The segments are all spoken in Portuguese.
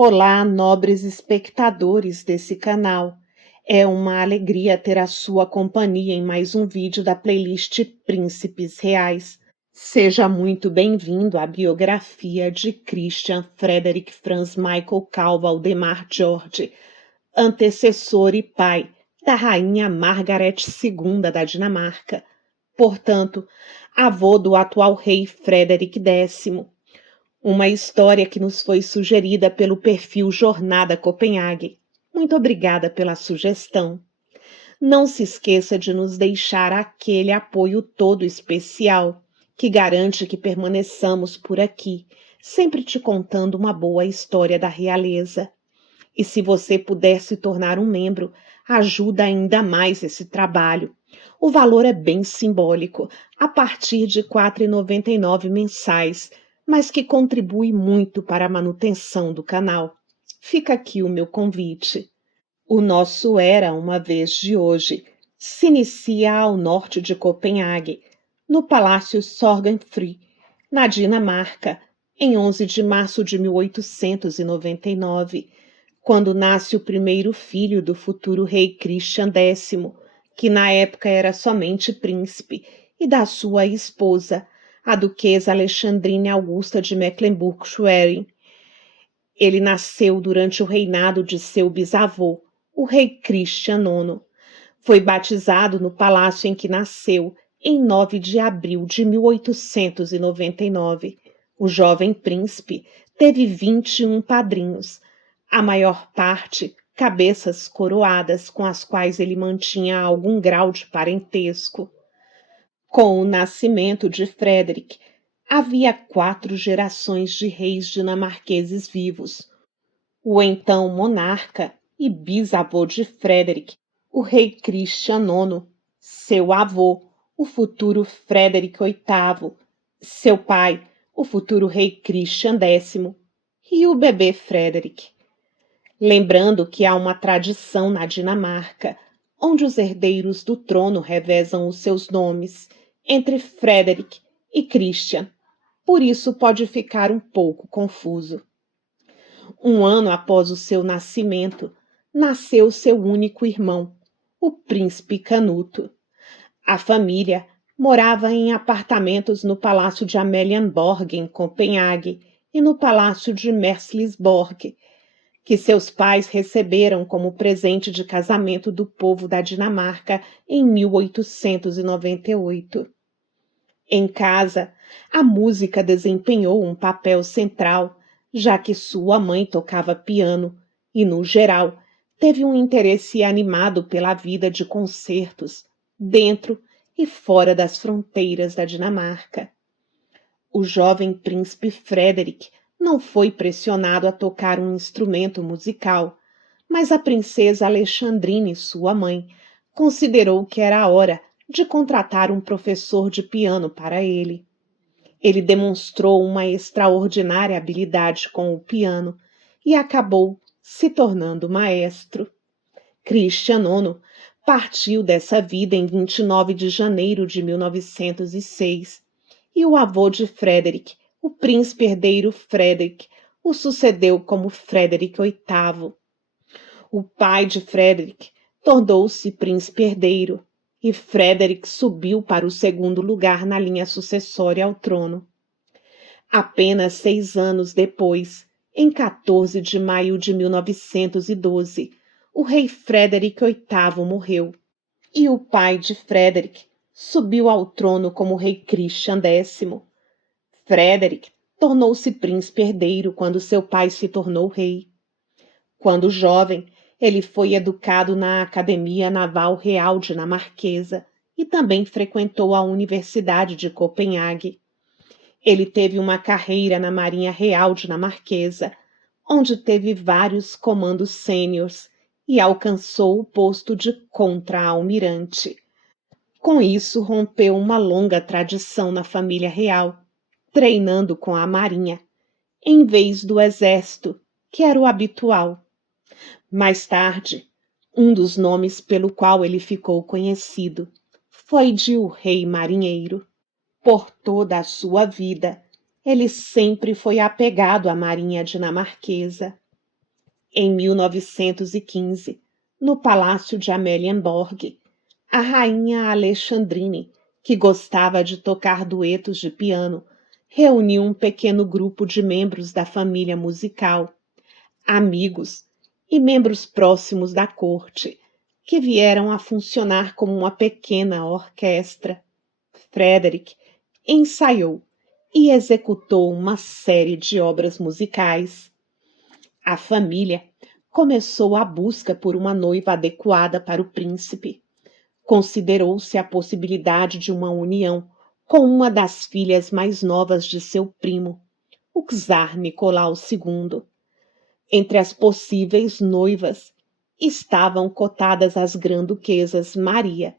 Olá, nobres espectadores desse canal. É uma alegria ter a sua companhia em mais um vídeo da playlist Príncipes Reais. Seja muito bem-vindo à biografia de Christian Frederick Franz Michael Carl Valdemar George, antecessor e pai da rainha Margaret II da Dinamarca, portanto, avô do atual rei Frederick X. Uma história que nos foi sugerida pelo perfil Jornada Copenhague. Muito obrigada pela sugestão. Não se esqueça de nos deixar aquele apoio todo especial que garante que permaneçamos por aqui, sempre te contando uma boa história da realeza. E se você puder se tornar um membro, ajuda ainda mais esse trabalho. O valor é bem simbólico, a partir de R$ 4,99 mensais, mas que contribui muito para a manutenção do canal. Fica aqui o meu convite. O nosso Era Uma Vez de hoje se inicia ao norte de Copenhague, no Palácio Sorgenfri, na Dinamarca, em 11 de março de 1899, quando nasce o primeiro filho do futuro rei Christian X, que na época era somente príncipe, e da sua esposa, a duquesa Alexandrine Augusta de Mecklenburg-Schwerin. Ele nasceu durante o reinado de seu bisavô, o rei Christian IX. Foi batizado no palácio em que nasceu, em 9 de abril de 1899. O jovem príncipe teve 21 padrinhos, a maior parte cabeças coroadas com as quais ele mantinha algum grau de parentesco. Com o nascimento de Frederick, havia 4 gerações de reis dinamarqueses vivos. O então monarca e bisavô de Frederick, o rei Christian IX, seu avô, o futuro Frederick VIII, seu pai, o futuro rei Christian X, e o bebê Frederick. Lembrando que há uma tradição na Dinamarca, onde os herdeiros do trono revezam os seus nomes entre Frederick e Christian. Por isso pode ficar um pouco confuso. Um ano após o seu nascimento, nasceu seu único irmão, o príncipe Canuto. A família morava em apartamentos no Palácio de Amalienborg, em Copenhague, e no Palácio de Merselisborg, que seus pais receberam como presente de casamento do povo da Dinamarca em 1898. Em casa, a música desempenhou um papel central, já que sua mãe tocava piano e, no geral, teve um interesse animado pela vida de concertos, dentro e fora das fronteiras da Dinamarca. O jovem príncipe Frederick não foi pressionado a tocar um instrumento musical, mas a princesa Alexandrine, sua mãe, considerou que era a hora de contratar um professor de piano para ele. Ele demonstrou uma extraordinária habilidade com o piano e acabou se tornando maestro. Christian IX partiu dessa vida em 29 de janeiro de 1906 e o avô de Frederick, o príncipe herdeiro Frederick, o sucedeu como Frederick VIII. O pai de Frederick tornou-se príncipe herdeiro e Frederick subiu para o segundo lugar na linha sucessória ao trono. Apenas 6 anos depois, em 14 de maio de 1912, o rei Frederick VIII morreu e o pai de Frederick subiu ao trono como rei Christian X. Frederick tornou-se príncipe herdeiro quando seu pai se tornou rei. Quando jovem, ele foi educado na Academia Naval Real Dinamarquesa e também frequentou a Universidade de Copenhague. Ele teve uma carreira na Marinha Real Dinamarquesa, onde teve vários comandos sêniores e alcançou o posto de contra-almirante. Com isso, rompeu uma longa tradição na família real, treinando com a Marinha, em vez do Exército, que era o habitual. Mais tarde, um dos nomes pelo qual ele ficou conhecido foi de o Rei Marinheiro. Por toda a sua vida, ele sempre foi apegado à Marinha dinamarquesa. Em 1915, no Palácio de Amalienborg, a rainha Alexandrine, que gostava de tocar duetos de piano, reuniu um pequeno grupo de membros da família musical, amigos e membros próximos da corte, que vieram a funcionar como uma pequena orquestra. Frederick ensaiou e executou uma série de obras musicais. A família começou a busca por uma noiva adequada para o príncipe. Considerou-se a possibilidade de uma união com uma das filhas mais novas de seu primo, o czar Nicolau II. Entre as possíveis noivas estavam cotadas as grã-duquesas Maria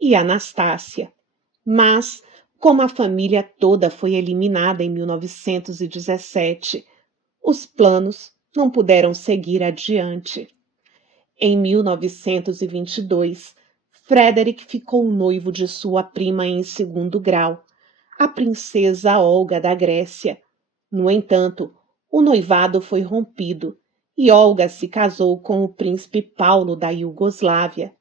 e Anastácia, mas, como a família toda foi eliminada em 1917, os planos não puderam seguir adiante. Em 1922, Frederick ficou noivo de sua prima em segundo grau, a princesa Olga da Grécia. No entanto, o noivado foi rompido e Olga se casou com o príncipe Paulo da Iugoslávia.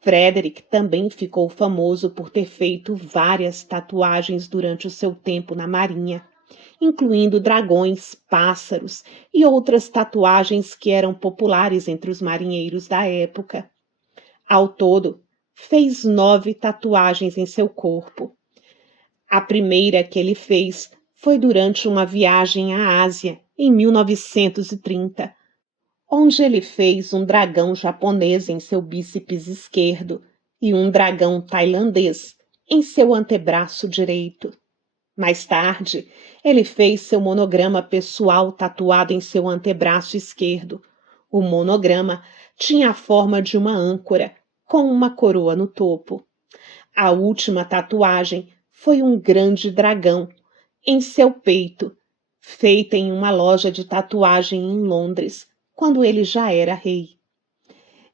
Frederick também ficou famoso por ter feito várias tatuagens durante o seu tempo na Marinha, incluindo dragões, pássaros e outras tatuagens que eram populares entre os marinheiros da época. Ao todo, fez 9 tatuagens em seu corpo. A primeira que ele fez foi durante uma viagem à Ásia, em 1930, onde ele fez um dragão japonês em seu bíceps esquerdo e um dragão tailandês em seu antebraço direito. Mais tarde, ele fez seu monograma pessoal tatuado em seu antebraço esquerdo. O monograma tinha a forma de uma âncora, com uma coroa no topo. A última tatuagem foi um grande dragão em seu peito, feita em uma loja de tatuagem em Londres, quando ele já era rei.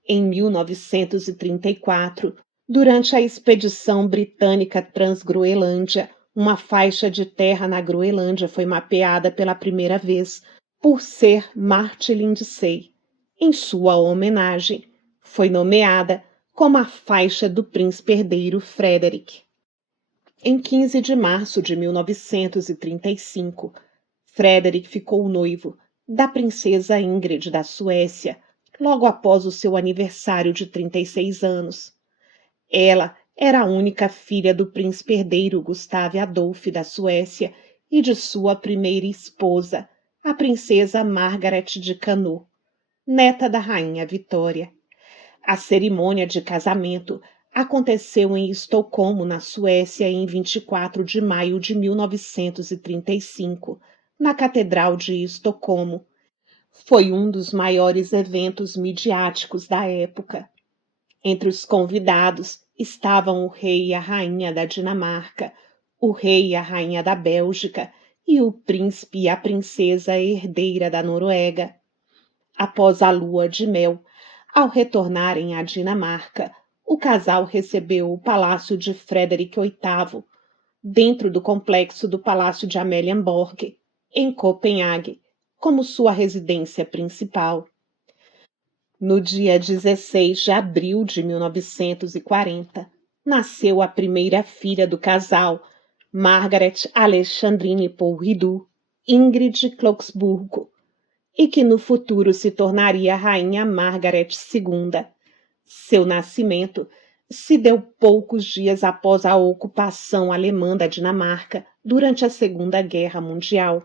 Em 1934, durante a expedição britânica Transgroenlândia, uma faixa de terra na Groenlândia foi mapeada pela primeira vez por Sir Martin Lindsay. Em sua homenagem, foi nomeada como a faixa do príncipe herdeiro Frederick. Em 15 de março de 1935, Frederick ficou noivo da princesa Ingrid da Suécia, logo após o seu aniversário de 36 anos. Ela era a única filha do príncipe herdeiro Gustave Adolf da Suécia e de sua primeira esposa, a princesa Margaret de Canoe, neta da rainha Vitória. A cerimônia de casamento aconteceu em Estocolmo, na Suécia, em 24 de maio de 1935, na Catedral de Estocolmo. Foi um dos maiores eventos midiáticos da época. Entre os convidados estavam o rei e a rainha da Dinamarca, o rei e a rainha da Bélgica e o príncipe e a princesa herdeira da Noruega. Após a lua de mel, ao retornarem à Dinamarca, o casal recebeu o palácio de Frederick VIII, dentro do complexo do Palácio de Amalienborg, em Copenhague, como sua residência principal. No dia 16 de abril de 1940, nasceu a primeira filha do casal, Margaret Alexandrine Poulidou, Ingrid Klocksburgo, e que no futuro se tornaria a Rainha Margaret II. Seu nascimento se deu poucos dias após a ocupação alemã da Dinamarca durante a Segunda Guerra Mundial.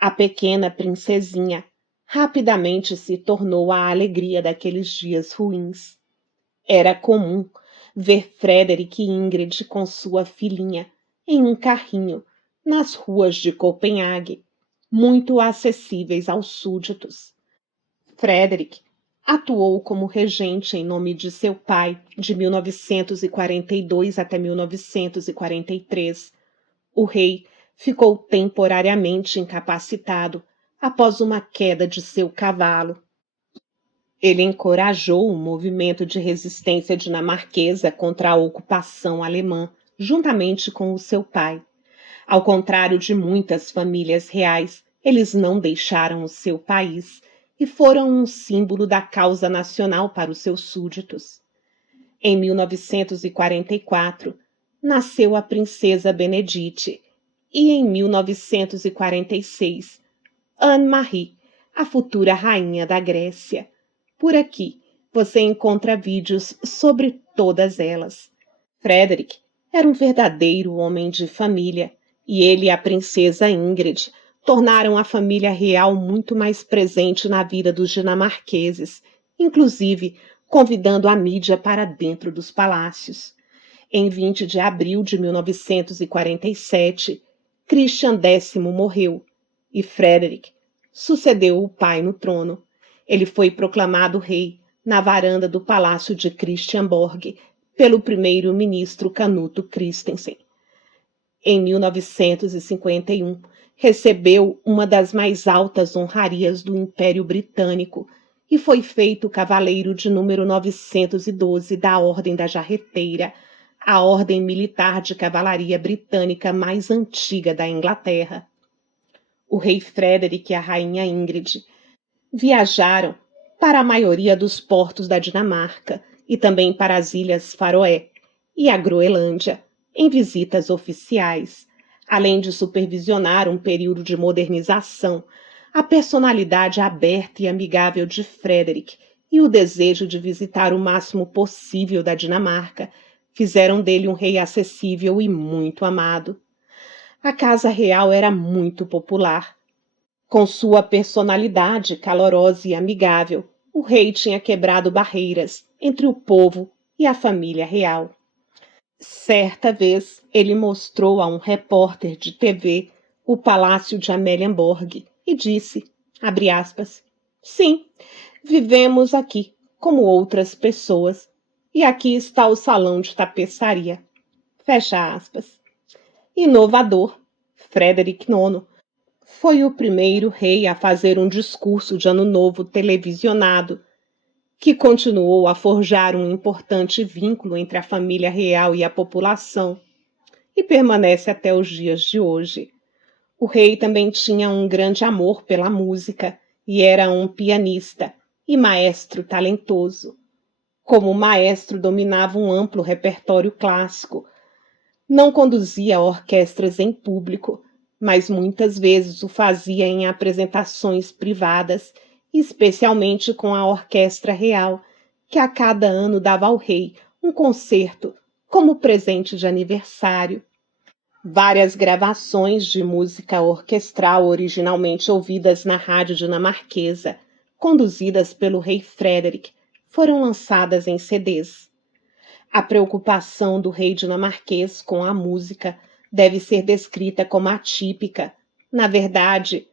A pequena princesinha rapidamente se tornou a alegria daqueles dias ruins. Era comum ver Frederick e Ingrid com sua filhinha em um carrinho nas ruas de Copenhague, muito acessíveis aos súditos. Frederick atuou como regente em nome de seu pai de 1942 até 1943. O rei ficou temporariamente incapacitado após uma queda de seu cavalo. Ele encorajou o movimento de resistência dinamarquesa contra a ocupação alemã, juntamente com o seu pai. Ao contrário de muitas famílias reais, eles não deixaram o seu país e foram um símbolo da causa nacional para os seus súditos. Em 1944, nasceu a princesa Benedite e em 1946, Anne-Marie, a futura rainha da Grécia. Por aqui, você encontra vídeos sobre todas elas. Frederick era um verdadeiro homem de família e ele e a princesa Ingrid tornaram a família real muito mais presente na vida dos dinamarqueses, inclusive convidando a mídia para dentro dos palácios. Em 20 de abril de 1947, Christian X morreu e Frederick sucedeu o pai no trono. Ele foi proclamado rei na varanda do Palácio de Christiansborg pelo primeiro-ministro Canuto Christensen. Em 1951, recebeu uma das mais altas honrarias do Império Britânico e foi feito cavaleiro de número 912 da Ordem da Jarreteira, a ordem militar de cavalaria britânica mais antiga da Inglaterra. O rei Frederick e a rainha Ingrid viajaram para a maioria dos portos da Dinamarca e também para as Ilhas Faroé e a Groenlândia, em visitas oficiais, além de supervisionar um período de modernização. A personalidade aberta e amigável de Frederick e o desejo de visitar o máximo possível da Dinamarca fizeram dele um rei acessível e muito amado. A casa real era muito popular. Com sua personalidade calorosa e amigável, o rei tinha quebrado barreiras entre o povo e a família real. Certa vez, ele mostrou a um repórter de TV o palácio de Amalienborg e disse, abre aspas, sim, vivemos aqui como outras pessoas e aqui está o salão de tapeçaria. Fecha aspas. Inovador, Frederick IX foi o primeiro rei a fazer um discurso de Ano Novo televisionado, que continuou a forjar um importante vínculo entre a família real e a população, e permanece até os dias de hoje. O rei também tinha um grande amor pela música e era um pianista e maestro talentoso. Como maestro, dominava um amplo repertório clássico. Não conduzia orquestras em público, mas muitas vezes o fazia em apresentações privadas, especialmente com a Orquestra Real, que a cada ano dava ao rei um concerto como presente de aniversário. Várias gravações de música orquestral originalmente ouvidas na rádio dinamarquesa, conduzidas pelo rei Frederick, foram lançadas em CDs. A preocupação do rei dinamarquês com a música deve ser descrita como atípica, na verdade,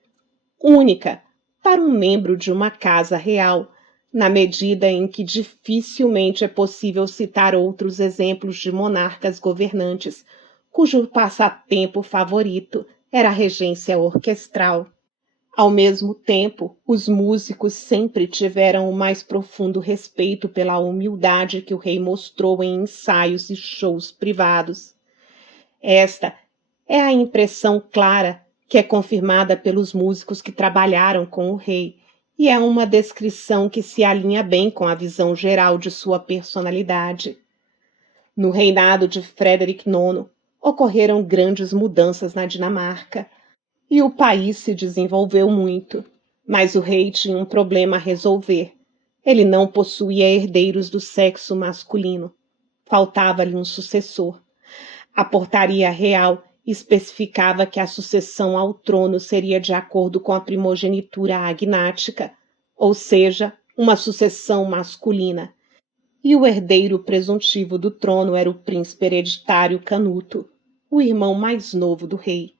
única, para um membro de uma casa real, na medida em que dificilmente é possível citar outros exemplos de monarcas governantes cujo passatempo favorito era a regência orquestral. Ao mesmo tempo, os músicos sempre tiveram o mais profundo respeito pela humildade que o rei mostrou em ensaios e shows privados. Esta é a impressão clara que é confirmada pelos músicos que trabalharam com o rei, e é uma descrição que se alinha bem com a visão geral de sua personalidade. No reinado de Frederick IX, ocorreram grandes mudanças na Dinamarca, e o país se desenvolveu muito, mas o rei tinha um problema a resolver. Ele não possuía herdeiros do sexo masculino. Faltava-lhe um sucessor. A portaria real especificava que a sucessão ao trono seria de acordo com a primogenitura agnática, ou seja, uma sucessão masculina, e o herdeiro presuntivo do trono era o príncipe hereditário Canuto, o irmão mais novo do rei.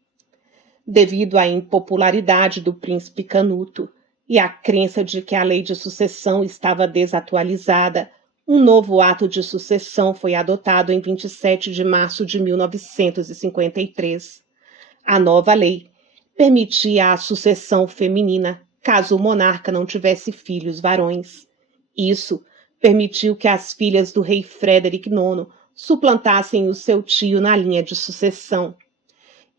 Devido à impopularidade do príncipe Canuto e à crença de que a lei de sucessão estava desatualizada, um novo ato de sucessão foi adotado em 27 de março de 1953. A nova lei permitia a sucessão feminina, caso o monarca não tivesse filhos varões. Isso permitiu que as filhas do rei Frederick IX suplantassem o seu tio na linha de sucessão.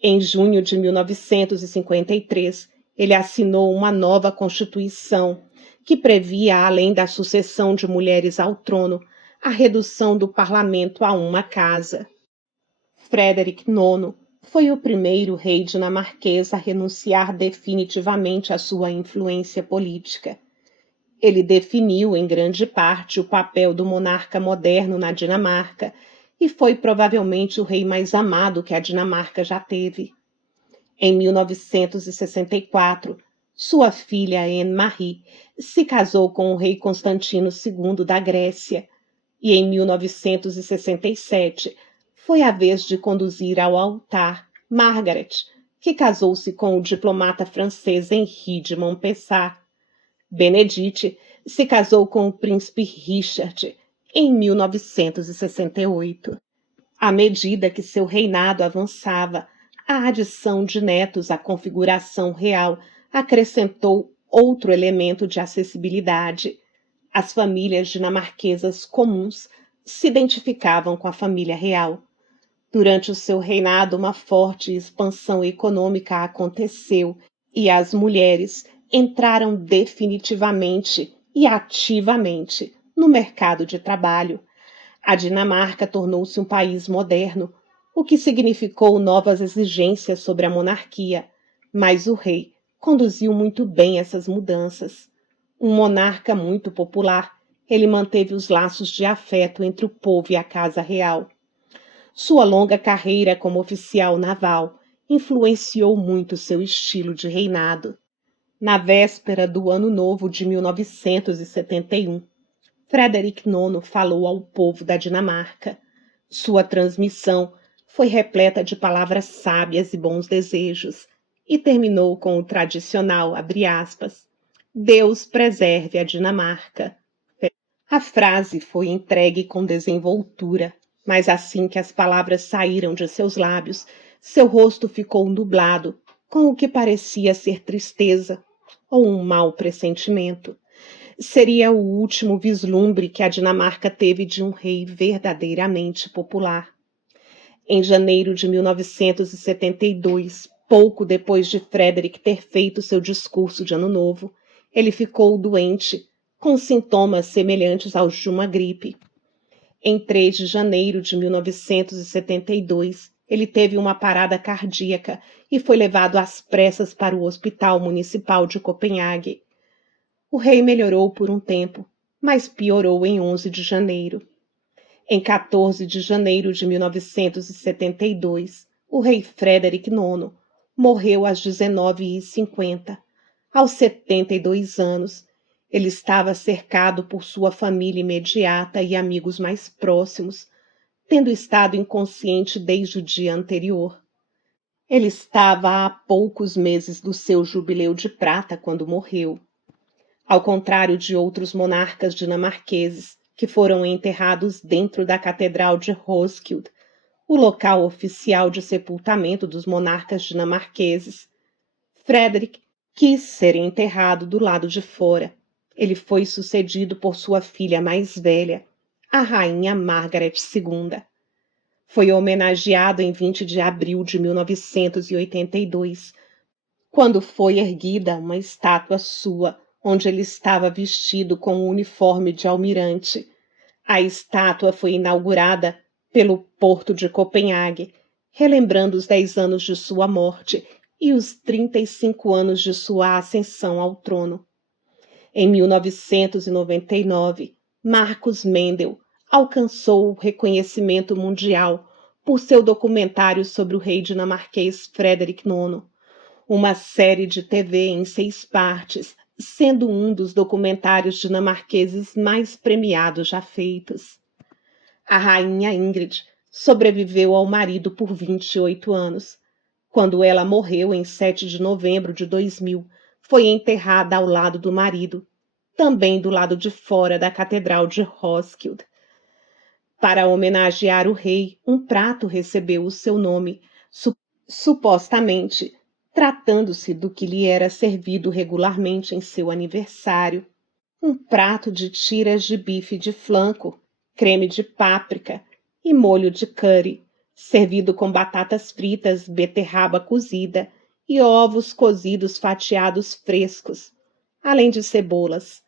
Em junho de 1953, ele assinou uma nova Constituição que previa, além da sucessão de mulheres ao trono, a redução do parlamento a uma casa. Frederick IX foi o primeiro rei dinamarquês a renunciar definitivamente à sua influência política. Ele definiu, em grande parte, o papel do monarca moderno na Dinamarca e foi provavelmente o rei mais amado que a Dinamarca já teve. Em 1964, sua filha Anne-Marie se casou com o rei Constantino II da Grécia e, em 1967, foi a vez de conduzir ao altar Margaret, que casou-se com o diplomata francês Henri de Montpensier. Benedict se casou com o príncipe Richard em 1968. À medida que seu reinado avançava, a adição de netos à configuração real acrescentou outro elemento de acessibilidade. As famílias dinamarquesas comuns se identificavam com a família real. Durante o seu reinado, uma forte expansão econômica aconteceu e as mulheres entraram definitivamente e ativamente no mercado de trabalho. A Dinamarca tornou-se um país moderno, o que significou novas exigências sobre a monarquia, mas o rei conduziu muito bem essas mudanças. Um monarca muito popular, ele manteve os laços de afeto entre o povo e a casa real. Sua longa carreira como oficial naval influenciou muito seu estilo de reinado. Na véspera do Ano Novo de 1971, Frederick IX falou ao povo da Dinamarca. Sua transmissão foi repleta de palavras sábias e bons desejos e terminou com o tradicional, abre aspas, Deus preserve a Dinamarca. A frase foi entregue com desenvoltura, mas assim que as palavras saíram de seus lábios, seu rosto ficou nublado, com o que parecia ser tristeza ou um mau pressentimento. Seria o último vislumbre que a Dinamarca teve de um rei verdadeiramente popular. Em janeiro de 1972, pouco depois de Frederick ter feito seu discurso de Ano Novo, ele ficou doente, com sintomas semelhantes aos de uma gripe. Em 3 de janeiro de 1972, ele teve uma parada cardíaca e foi levado às pressas para o Hospital Municipal de Copenhague. O rei melhorou por um tempo, mas piorou em 11 de janeiro. Em 14 de janeiro de 1972, o rei Frederick IX morreu às 19h50. Aos 72 anos, ele estava cercado por sua família imediata e amigos mais próximos, tendo estado inconsciente desde o dia anterior. Ele estava há poucos meses do seu jubileu de prata quando morreu. Ao contrário de outros monarcas dinamarqueses que foram enterrados dentro da Catedral de Roskilde, o local oficial de sepultamento dos monarcas dinamarqueses, Frederick quis ser enterrado do lado de fora. Ele foi sucedido por sua filha mais velha, a rainha Margaret II. Foi homenageado em 20 de abril de 1982, quando foi erguida uma estátua sua, onde ele estava vestido com um uniforme de almirante. A estátua foi inaugurada pelo Porto de Copenhague, relembrando os 10 anos de sua morte e os 35 anos de sua ascensão ao trono. Em 1999, Marcus Mendel alcançou o reconhecimento mundial por seu documentário sobre o rei dinamarquês Frederick IX, uma série de TV em 6 partes, sendo um dos documentários dinamarqueses mais premiados já feitos. A rainha Ingrid sobreviveu ao marido por 28 anos. Quando ela morreu em 7 de novembro de 2000, foi enterrada ao lado do marido, também do lado de fora da Catedral de Roskilde. Para homenagear o rei, um prato recebeu o seu nome, supostamente tratando-se do que lhe era servido regularmente em seu aniversário. Um prato de tiras de bife de flanco, creme de páprica e molho de curry, servido com batatas fritas, beterraba cozida e ovos cozidos fatiados frescos, além de cebolas,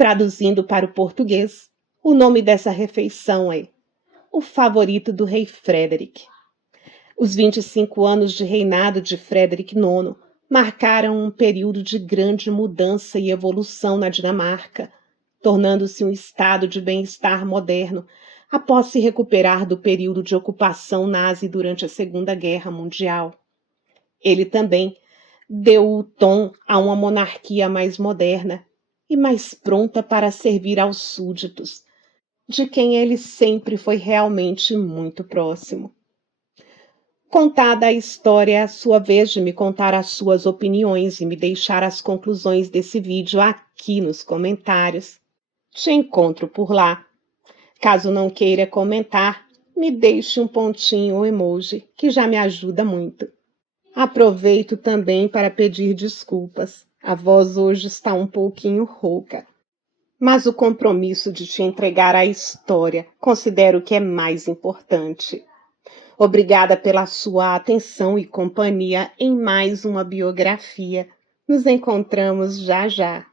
Traduzindo para o português, o nome dessa refeição é O Favorito do Rei Frederick. Os 25 anos de reinado de Frederick IX marcaram um período de grande mudança e evolução na Dinamarca, tornando-se um estado de bem-estar moderno após se recuperar do período de ocupação nazi durante a Segunda Guerra Mundial. Ele também deu o tom a uma monarquia mais moderna e mais pronta para servir aos súditos, de quem ele sempre foi realmente muito próximo. Contada a história, é a sua vez de me contar as suas opiniões e me deixar as conclusões desse vídeo aqui nos comentários. Te encontro por lá. Caso não queira comentar, me deixe um pontinho ou emoji, que já me ajuda muito. Aproveito também para pedir desculpas. A voz hoje está um pouquinho rouca, mas o compromisso de te entregar a história considero que é mais importante. Obrigada pela sua atenção e companhia em mais uma biografia. Nos encontramos já já.